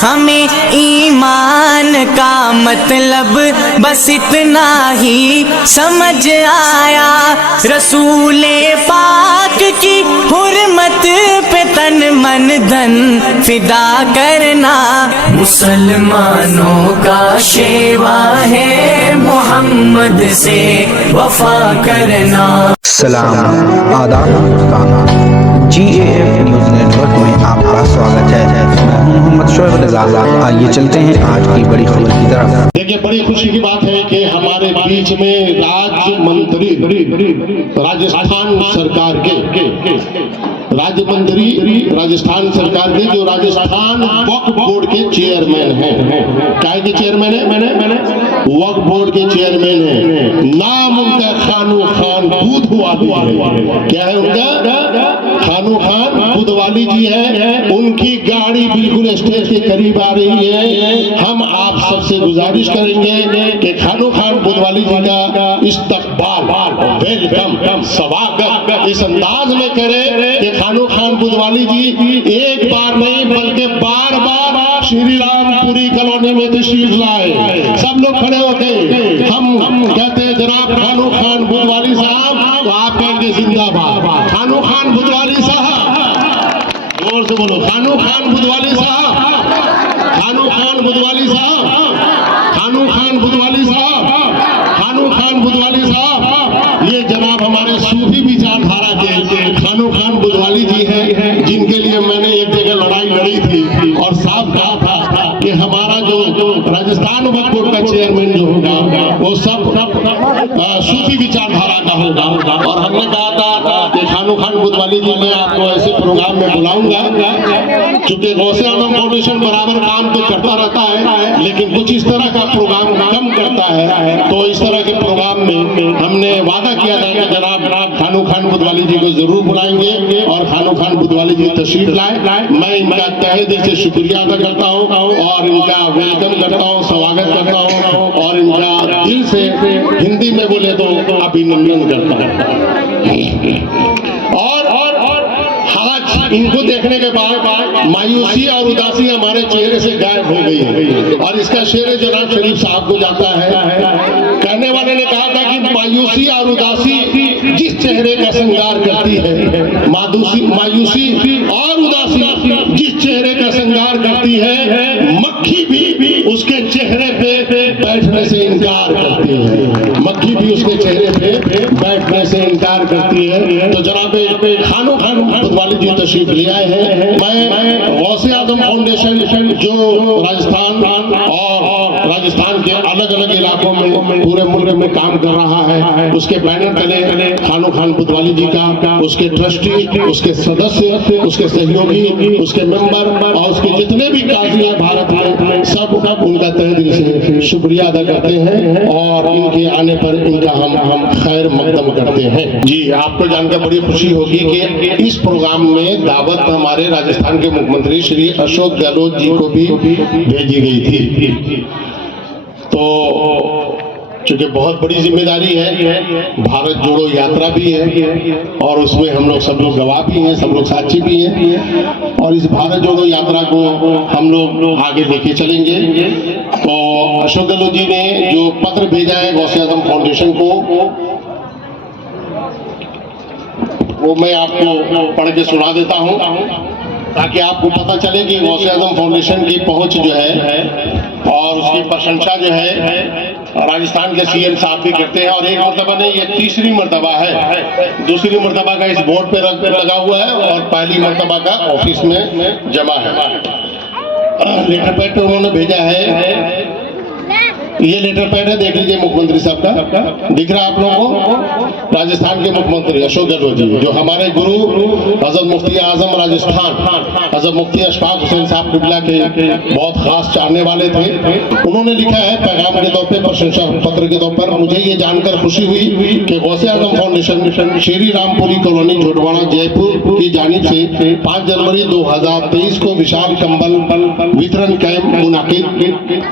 हमें ईमान का मतलब बस इतना ही समझ आया, रसूले पाक की हुर्मत पे तन मन धन फिदा करना मुसलमानों का शेवा है, मोहम्मद से वफा करना। सलाम आदाब दोस्ताना, GAF न्यूज़ नेटवर्क में आपका स्वागत है। मैं हूं मोहम्मद शोएब रज़ा। आइए चलते हैं आज की बड़ी खबर की तरफ। देखिए, बड़ी खुशी की बात है कि हमारे बीच में राज्य मंत्री राजस्थान सरकार के जो राजस्थान वक्फ बोर्ड के चेयरमैन हैं। क्या के चेयरमैन है? वक्फ बोर्ड के चेयरमैन हैं। नाम उनका खानू खान बुधवाली है। क्या है उनका? खानू खान बुधवाली जी है। उनकी गाड़ी बिल्कुल स्टेज के करीब आ रही है। हम आप सबसे गुजारिश करेंगे कि खानू खान बुधवाली जी का इस्तकबाल, वेलकम, स्वागत इस अंदाज में करें कि खानू खान बुधवाली जी एक बार नहीं बल्कि बार बार श्री रामपुरी कॉलोनी में तशरीफ लाए। सब लोग खड़े होके हम कहते हैं जनाब खानू खान बुधवाली साहब, तो आप कहेंगे जिंदाबाद। खानू खान बुधवाली साहब, जोर से बोलो, खानू खान बुधवाली साहब, खानू खान बुधवाली साहब, खानू खान बुधवाली साहब, खानू खान बुधवाली साहब। ये जनाब हमारे सूफी विचारधारा के खानू खान बुधवाली जी हैं, जिनके लिए मैंने एक जगह लड़ाई लड़ी थी और साफ कहा था कि हमारा जो राजस्थान वक्फ बोर्ड का चेयरमैन जो होगा वो सब सूफी विचारधारा का होगा। और हमने कहा था कि खानू खान बुधवाली जी मैं आपको ऐसे प्रोग्राम में बुलाऊंगा, क्योंकि गौसे आजम फाउंडेशन बराबर काम तो करता रहता है, लेकिन कुछ इस तरह का प्रोग्राम कम करता है। तो इस तरह के प्रोग्राम में हमने वादा किया था कि जनाब खानू खान बुधवाली जी को जरूर बुलाएंगे और खानू खान बुधवाली जी तशरीफ लाए। मैं इनका तहे दिल से शुक्रिया अदा करता हूँ और इनका वेलकम करता हूँ, स्वागत करता हूँ और इनका दिल से हिंदी में बोले तो अभिनंदन करता हूँ। और हालांकि इनको देखने के बाद मायूसी और उदासी हमारे चेहरे से गायब हो गई है। और इसका श्रेय जनाब शरीफ साहब को जाता है। कहने वाले ने कहा था कि मायूसी और उदासी जिस चेहरे का श्रृंगार करती है, मायूसी और उदासी जिस चेहरे का श्रृंगार करती है, मक्खी भी उसके चेहरे पे बैठने से इनकार करती है। मक्खी भी उसके चेहरे पे बैठने से इनकार करती है। तो जनाब खानू खान बुधवाली जी तशरीफ ले आए हैं। मैं गौसे आजम फाउंडेशन जो राजस्थान और राजस्थान के अलग अलग इलाकों में पूरे मुल्क में काम कर रहा है, उसके बैनर तले खानू खान बुधवाली जी का, उसके ट्रस्टी, उसके सदस्य, उसके सहयोगी, उसके मेंबर और उसके जितने भी काजी हैं भारत में, सब उनका तहे दिल से शुक्रिया अदा करते हैं और इनके आने पर इनका हम खैर मकदम करते हैं। जी, आपको जानकर बड़ी खुशी होगी कि इस प्रोग्राम में दावत हमारे राजस्थान के मुख्यमंत्री श्री अशोक गहलोत जी को भी भेजी गई थी। तो क्योंकि बहुत बड़ी जिम्मेदारी है, भारत जोड़ो यात्रा भी है और उसमें हम लोग सब लोग गवाह भी हैं, सब लोग साक्षी भी हैं और इस भारत जोड़ो यात्रा को हम लोग आगे लेके चलेंगे। तो अशोक गहलोत जी ने जो पत्र भेजा है गौसे आजम फाउंडेशन को, वो मैं आपको पढ़ के सुना देता हूँ ताकि आपको पता चले कि गौसे आजम फाउंडेशन की पहुंच जो है और उसकी प्रशंसा जो है राजस्थान के CM साहब भी करते हैं। और एक मरतबा नहीं, ये तीसरी मरतबा है, दूसरी मरतबा का इस बोर्ड पे लगा हुआ है और पहली मरतबा का ऑफिस में जमा है। लेटर पैड उन्होंने भेजा है, ये लेटर पैड है, देख लीजिए मुख्यमंत्री साहब का, दिख रहा है आप लोगों को? राजस्थान के मुख्यमंत्री अशोक गहलोत जी, जो हमारे गुरु हजरत मुफ्ती आजम राजस्थान हजरत मुफ्ती अशफाक हुसैन साहब किबला के बहुत खास चाहने वाले थे। उन्होंने लिखा है पैगाम के तौर पर, प्रशंसा पत्र के तौर पर, मुझे ये जानकर खुशी हुई कि गौसे आजम फाउंडेशन श्री रामपुरी कॉलोनी झोटवाड़ा जयपुर की जानिब से 5 जनवरी 2023 को विशाल कंबल वितरण कैंप मुनाकिद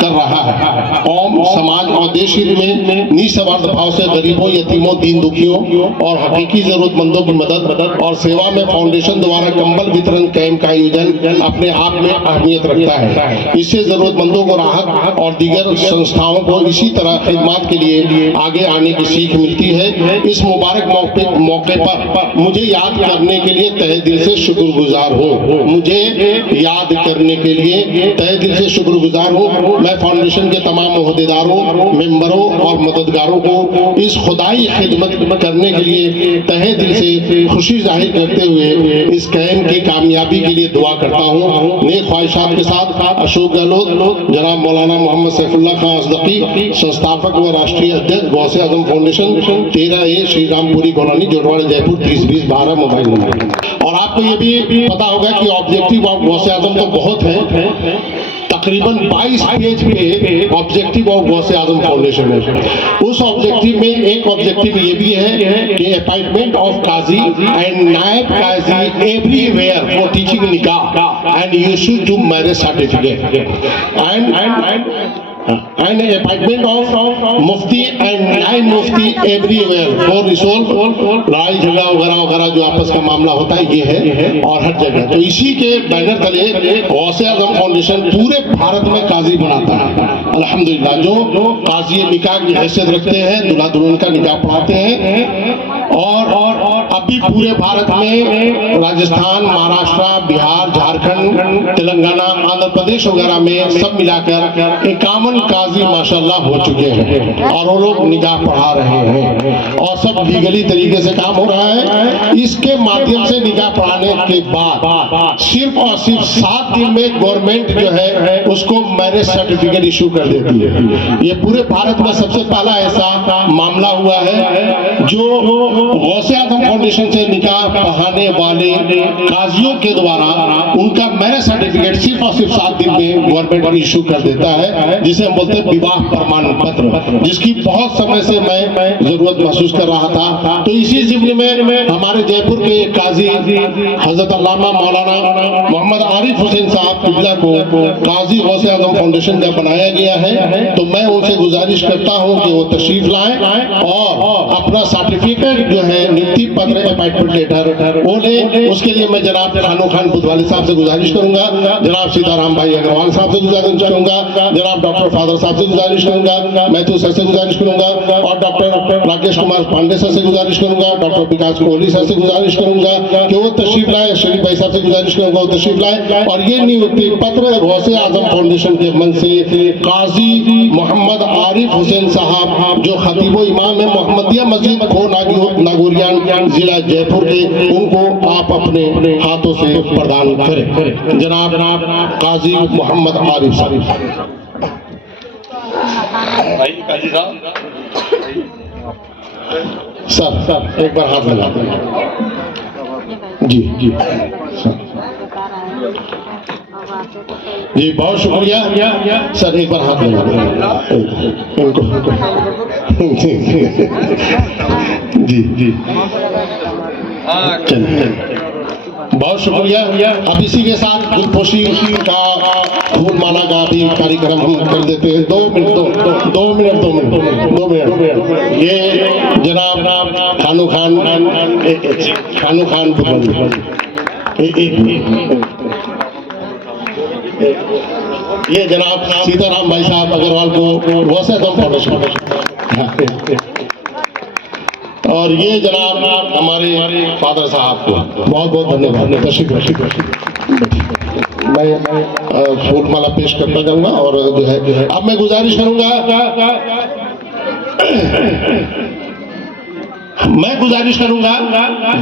कर रहा है। ओम समाज और देश हित में निस्वार्थ भाव से गरीबों, यतीमों, दीन दुखियों और हकीकी जरूरतमंदों की मदद और सेवा में फाउंडेशन द्वारा कंबल वितरण कैंप का आयोजन अपने आप में अहमियत रखता है। इससे जरूरतमंदों को राहत और दीगर संस्थाओं को इसी तरह खिदमत के लिए आगे आने की सीख मिलती है। इस मुबारक मौके पर मुझे याद करने के लिए तहे दिल से शुक्रगुजार हूँ। मुझे याद करने के लिए तहे दिल से शुक्रगुजार हूँ। मैं फाउंडेशन के तमाम ओहदेदारों, मेंबरों और मददगारों को इस खुदाई खिदमत करने के लिए तहे दिल से खुशी जाहिर करते हुए इस कैंप की कामयाबी के लिए दुआ करता हूँ। नेक ख्वाहिशात के साथ अशोक गहलोत, जनाब मौलाना मोहम्मद सैफुल्लाह खां असदकी, संस्थापक व राष्ट्रीय अध्यक्ष Ghause Azam foundation, 13A Shri Rampuri colony, Jotwara, Jaipur, 302012 mobile number. और आपको ये भी पता होगा कि ऑब्जेक्टिव ऑफ गौसे आजम तो बहुत है, तकरीबन 22 पेज पे objective of Ghause Azam foundation है। उस ऑब्जेक्टिव में एक ऑब्जेक्टिव ये भी है कि appointment of qazi and naib qazi everywhere for teaching nikah and issue to marriage certificate and appointment of mufti and naib mufti everywhere for resolve लड़ाई झगड़ा वगैरह जो आपस का मामला होता है ये है और हर जगह। तो इसी के बैनर तले गौसे आजम फाउंडेशन पूरे भारत में काजी बनाता है अल्हम्दुलिल्लाह, जो काजी निकाह की हैसियत रखते हैं, दूल्हा दुल्हन का निकाह पढ़ाते हैं। और अभी पूरे भारत में राजस्थान, महाराष्ट्र, बिहार, झारखंड, तेलंगाना, आंध्र प्रदेश वगैरह में सब मिलाकर 51 काजी माशाल्लाह हो चुके हैं और वो लोग निकाह पढ़ा रहे हैं और सब लीगली तरीके से काम हो रहा है। इसके माध्यम से निकाह पढ़ाने के बाद सिर्फ और सिर्फ 7 दिन में गवर्नमेंट जो है उसको मैरिज सर्टिफिकेट इशू कर देती है। ये पूरे भारत में सबसे पहला ऐसा मामला हुआ है जो गौसे आजम फाउंडेशन से निकाह पढ़ाने वाले काजियों के द्वारा उनका मैरिज सर्टिफिकेट सिर्फ और सिर्फ 7 दिन में गवर्नमेंट इशू कर देता है, जिसे हम बोलते हैं विवाह प्रमाण पत्र, जिसकी बहुत समय से मैं जरूरत महसूस कर रहा था। तो इसी जिम्मे में हमारे जयपुर के काजी हजरत अल्लामा मौलाना मोहम्मद आरिफ हुसैन साहब किबला को काजी गौसे आजम फाउंडेशन का बनाया गया है। तो मैं उनसे गुजारिश करता हूं कि वो तशरीफ लाएं और अपना सर्टिफिकेट जो है नियुक्ति पत्र अपॉइंटमेंट लेटर वो ले। उसके लिए मैं जनाब खानू खान बुधवाली साहब से गुजारिश करूंगा, जनाब सीताराम भाई अग्रवाल साहब से गुजारिश करूंगा, जनाब डॉक्टर फादर साहब से गुजारिश करूंगा, मैथ्यू सर से गुजारिश करूंगा और डॉक्टर राकेश कुमार पांडे सर से गुजारिश करूंगा, डॉक्टर विकास कोहली सर से गुजारिश करूंगा कि वो तशरीफ लाए, शरीफ भाई साहब से गुजारिश करूंगा वो तशरीफ लाए। और ये नियुक्ति पत्र गौसे आजम फाउंडेशन के मन से काजी मोहम्मद आरिफ हुसैन साहब जो खतीबो इमाम है मोहम्मदिया मस्जिद खो नागौरियान जिला जयपुर के, उनको आप अपने हाथों से प्रदान करें। जनाब काजी मोहम्मद आरिफ साहब। सर एक बार हाथ लगा दें। जी जी जी बहुत शुक्रिया सर, एक बार हाथ लगा दें उनको। जी जी चलिए बहुत शुक्रिया। अब इसी के साथ गुलपोशी का फूलमाला का भी कार्यक्रम हम कर देते हैं। 2 मिनट ये जनाब खानू खान ये जनाब सीताराम भाई साहब अग्रवाल को गौसे आजम फाउंडेशन और ये जनाब हमारे फादर साहब को बहुत बहुत धन्यवाद। तशरीफ मैं फूलमाला पेश करना चाहूंगा और जो है अब मैं गुजारिश करूंगा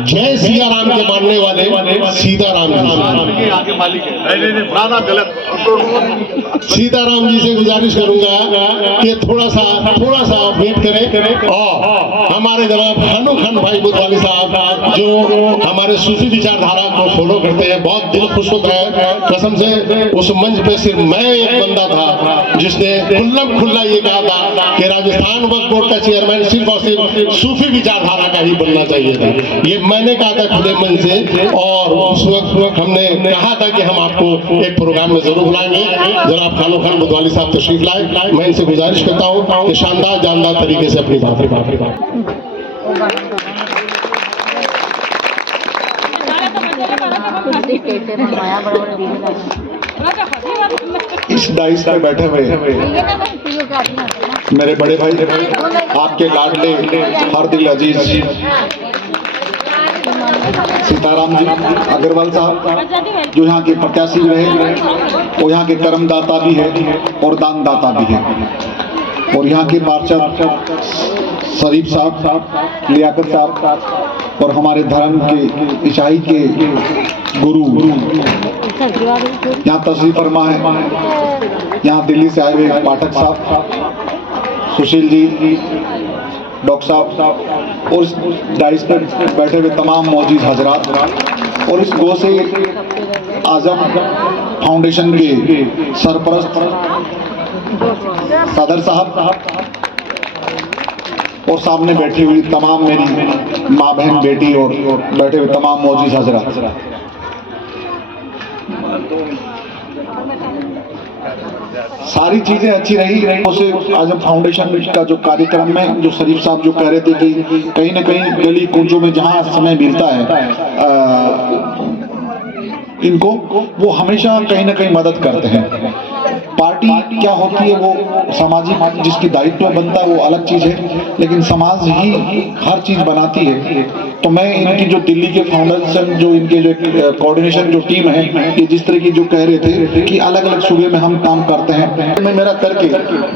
जय सिया राम के मानने वाले सीताराम जी, सीताराम जी से गुजारिश करूंगा कि थोड़ा सा वेट करें और हमारे जनाब खानू खान भाई बुधवाली साहब जो हमारे सूफी विचारधारा को फॉलो करते हैं, बहुत दिल खुश होता है कसम से। उस मंच पे सिर्फ मैं एक बंदा था जिसने खुल्ला ये कहा था कि राजस्थान वक्फ बोर्ड का चेयरमैन सिर्फ और सिर्फ सूफी विचारधारा का ही बनना चाहिए था। ये मैंने कहा था खुले मन से, और उस वक्त हमने कहा था कि हम आपको एक प्रोग्राम में जरूर बुलाएंगे। जनाब खानो खान बुधवाली साहब तशरीफ लाए। मैं इनसे गुजारिश करता हूँ कि शानदार जानदार तरीके से अपनी बात इस डाइस पे बैठे हुए मेरे बड़े भाई, आपके लाडले हर दिल अजीज सीताराम जी अग्रवाल साहब, जो यहाँ के प्रत्याशी रहे, वो यहाँ के कर्मदाता भी है और दानदाता भी है। और यहाँ के पार्षद शरीफ साहब, लियाकत साहब, और हमारे धर्म के ईसाई के गुरु यहाँ तशरीफ फरमा है। यहाँ दिल्ली से आए हुए पाठक साहब, सुशील जी, डॉक्टर साहब, और इस डाइस पर बैठे हुए तमाम मौजूद हजरात, और इस गौ से आजम फाउंडेशन के सरपरस्त सदर साहब, और सामने बैठी हुई तमाम मेरी माँ बहन बेटी और बैठे हुए तमाम मौजूद हजरात। सारी चीजें अच्छी रही। उसे आजम फाउंडेशन का जो कार्यक्रम में जो शरीफ साहब जो कह रहे थे कि कहीं ना कहीं गली कूंजों में जहां समय मिलता है इनको, वो हमेशा कहीं ना कहीं मदद करते हैं। पार्टी क्या होती है, वो सामाजिक जिसकी दायित्व बनता है वो अलग चीज है, लेकिन समाज ही हर चीज बनाती है। तो मैं इनकी जो दिल्ली के फाउंडेशन, जो इनके जो कोऑर्डिनेशन जो टीम है, ये जिस तरह की जो कह रहे थे कि अलग अलग सूबे में हम काम करते हैं, मैं मेरा करके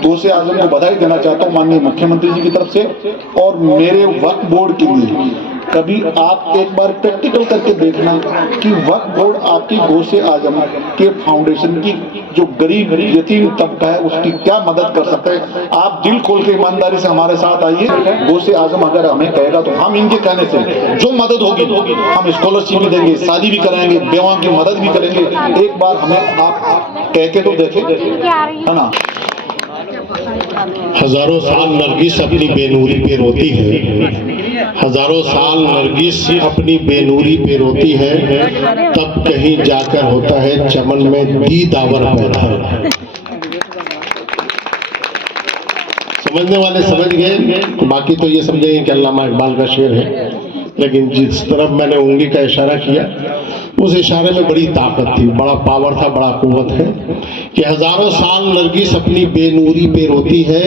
गौसे आजम को बधाई देना चाहता हूँ माननीय मुख्यमंत्री जी की तरफ से। और मेरे वक्फ बोर्ड के लिए कभी आप एक बार प्रैक्टिकल करके देखना कि वक्फ बोर्ड आपकी गौसे आजम के फाउंडेशन की जो गरीब यतीम तबका है उसकी क्या मदद कर सकते हैं। आप दिल खोल के ईमानदारी से हमारे साथ आइए। गौसे आजम अगर हमें कहेगा तो हम इनके कहने से जो मदद होगी हम स्कॉलरशिप भी देंगे, शादी भी कराएंगे, बेवा की मदद भी करेंगे। एक बार हमें आप कह के तो देखें, है ना। हजारों साल नरगिस अपनी बेनूरी पे रोती है, हजारों साल नरगिस अपनी बेनूरी पे रोती है, तब कहीं जाकर होता है चमन में दीदावर पैदा। समझने वाले समझ गए, बाकी तो ये समझेंगे कि अल्लामा इकबाल का शेर है। लेकिन जिस तरफ मैंने उंगली का इशारा किया उस इशारे में बड़ी ताकत थी, बड़ा पावर था, बड़ा कुव्वत है कि हजारों साल नरगिस अपनी बेनूरी पे रोती है,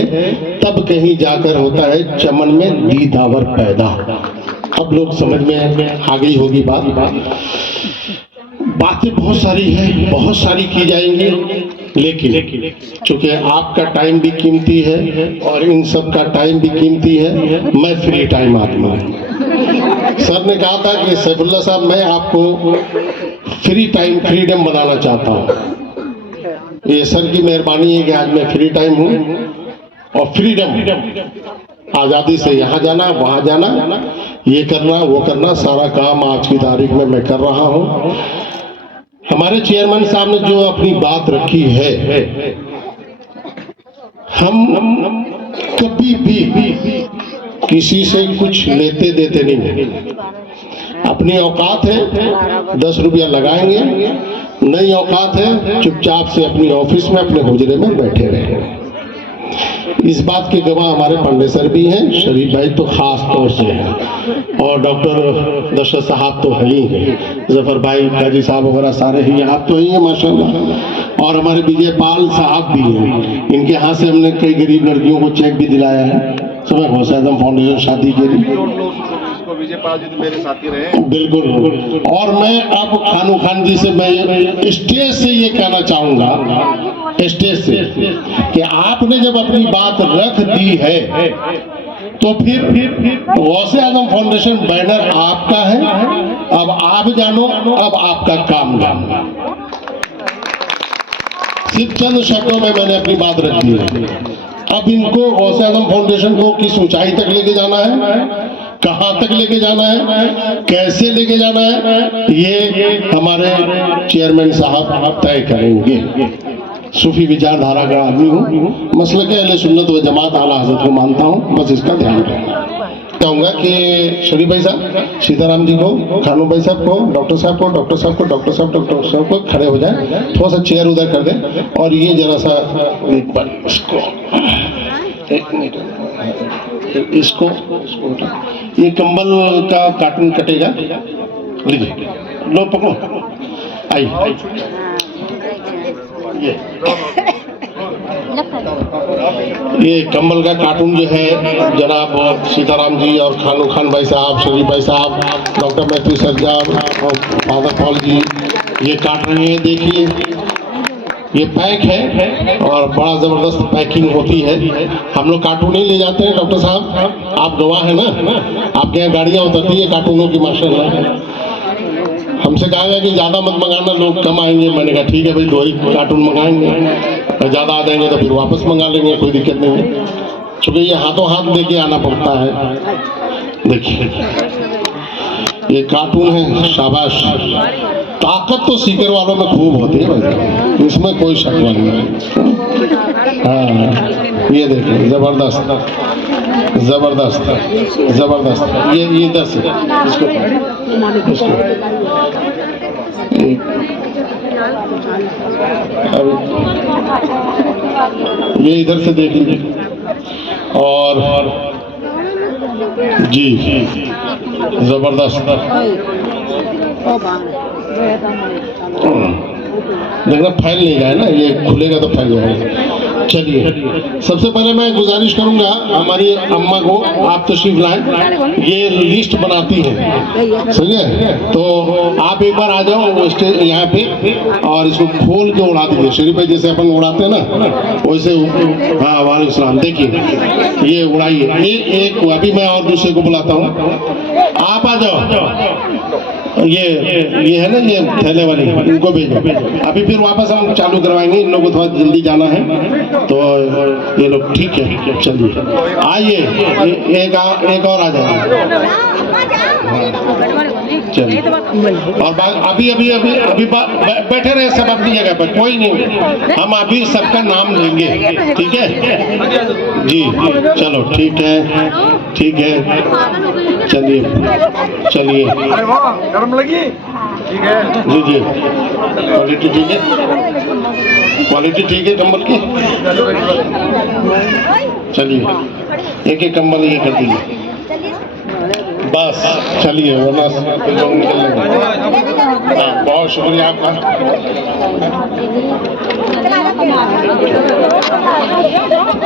तब कहीं जाकर होता है चमन में दीदावर पैदा। अब लोग समझ में आ गई होगी बातें बहुत सारी है, बहुत सारी की जाएंगी, लेकिन चूंकि आपका टाइम भी कीमती है और इन सब का टाइम भी कीमती है, मैं फ्री टाइम आदमी हूँ। सर ने कहा था कि सैफुल्लाह साहब मैं आपको फ्री टाइम फ्रीडम बनाना चाहता हूँ। ये सर की मेहरबानी है कि आज मैं फ्री टाइम हूँ और फ्रीडम आज़ादी से यहाँ जाना वहाँ जाना, ये करना वो करना, सारा काम आज की तारीख में मैं कर रहा हूँ। हमारे चेयरमैन साहब ने जो अपनी बात रखी है, हम कभी भी किसी से कुछ लेते देते नहीं है। अपनी औकात है 10 रुपया लगाएंगे, नई औकात है चुपचाप से अपनी ऑफिस में अपने हुजरे में बैठे रहे। इस बात के गवाह हमारे पंडित सर भी हैं, शरीफ भाई तो खास तौर से हैं, और डॉक्टर दशरथ साहब तो है ही हैं, जफर भाई काजी साहब वगैरह सारे ही आप तो ही हैं माशाल्लाह, और हमारे विजय पाल साहब भी हैं। इनके हाथ से हमने कई गरीब लड़कियों को चेक भी दिलाया है सुबह गौसे आजम फाउंडेशन शादी के लिए। विजय पाल जी मेरे साथी रहे। बिल्कुल। और मैं अब खानू खान जी से मैं स्टेज से ये कहना चाहूंगा, स्टेज से, कि आपने जब अपनी बात रख दी है तो फिर गौसे आजम फाउंडेशन बैनर आपका है। अब आप जानो, अब आपका काम जानो। सिर्फ चंद शब्दों में मैंने अपनी बात रख दी है। अब इनको गौसे आजम फाउंडेशन को किस ऊंचाई तक लेके जाना है, कहां तक लेके जाना है, कैसे लेके जाना है, ये हमारे चेयरमैन साहब तय करेंगे। सूफी विचारधारा का आदमी हूँ, मसलक अहले सुन्नत व जमात आला हज़रत को मानता हूँ, बस इसका ध्यान रखें। कहूँगा कि शरीफ भाई साहब, सीताराम जी को, खानू भाई साहब को, डॉक्टर साहब को, डॉक्टर साहब को, डॉक्टर साहब को खड़े हो जाए, थोड़ा सा चेयर उधर कर दें और ये जरा सा एक बार इसको, एक मिनट, इसको ये कंबल का कार्टून कटेगा, लीजिए, लो पकड़ो, आई ये कंबल का कार्टून जो है जनाब सीताराम जी और खानू खान भाई साहब, शरीफ भाई साहब, डॉक्टर मैथ्यू सज्जाद और फादर पॉल जी ये काट रहे हैं। देखिए ये पैक है और बड़ा ज़बरदस्त पैकिंग होती है। हम लोग कार्टून ही ले जाते हैं डॉक्टर साहब, आप गवाह हैं ना, आपके यहाँ गाड़ियाँ उतरती है कार्टूनों की माशाल्लाह। हमसे कहा गया कि ज़्यादा मत मंगाना, लोग कम आएंगे। मैंने कहा ठीक है भाई, 2 ही कार्टून मंगाएंगे, और ज़्यादा आ जाएंगे तो फिर वापस मंगा लेंगे, कोई दिक्कत नहीं है। चूँकि ये हाथों हाथ लेके आना पड़ता है। देखिए ये कार्टून है, शाबाश। ताकत तो सीकर वालों में खूब होती है भाई, इसमें कोई शक नहीं है। हाँ ये देखिए, ज़बरदस्त ज़बरदस्त ज़बरदस्त। ये 10 है, इसको ये इधर से देख लीजिए। और जी जबरदस्त, देखना फैल नहीं जाए ना, ये खुलेगा तो फैल जाएगा। चलिए सबसे पहले मैं गुजारिश करूंगा हमारी अम्मा को, आप तशरीफ लाएं, ये लिस्ट बनाती हैं, समझे? तो आप एक बार आ जाओ स्टेज यहाँ पे और इसको खोल के उड़ा दीजिए, शरीफ भाई जैसे अपन उड़ाते हैं ना वैसे। हाँ वालेकुम सलाम। देखिए ये उड़ाइए, एक अभी मैं और दूसरे को बुलाता हूँ, आप आ जाओ। ये है ना ये थैले वाली, इनको भेजो। अभी फिर वापस हम चालू करवाएंगे, इन लोगों को थोड़ा जल्दी जाना है तो ये लोग ठीक है। चलिए आइए, एक और आ जाए। चलिए और अभी बैठे रहे सब अपनी जगह पर, कोई नहीं, हम अभी सबका नाम लेंगे, ठीक है जी? चलो ठीक है, ठीक है। चलिए चलिए गरम लगी, ठीक है जी जी। क्वालिटी ठीक है, क्वालिटी ठीक है कंबल की। चलिए एक कंबल ये कर दीजिए बस। चलिए वरना लोग निकल लेंगे। बहुत शुक्रिया आपका।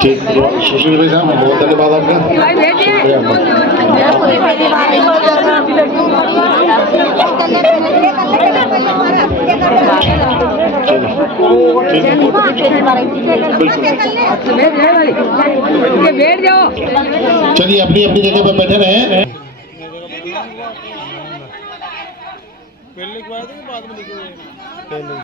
ठीक, सुशील भाई साहब बहुत धन्यवाद आपका, चलिए अपनी अपनी जगह पर बैठे रहे।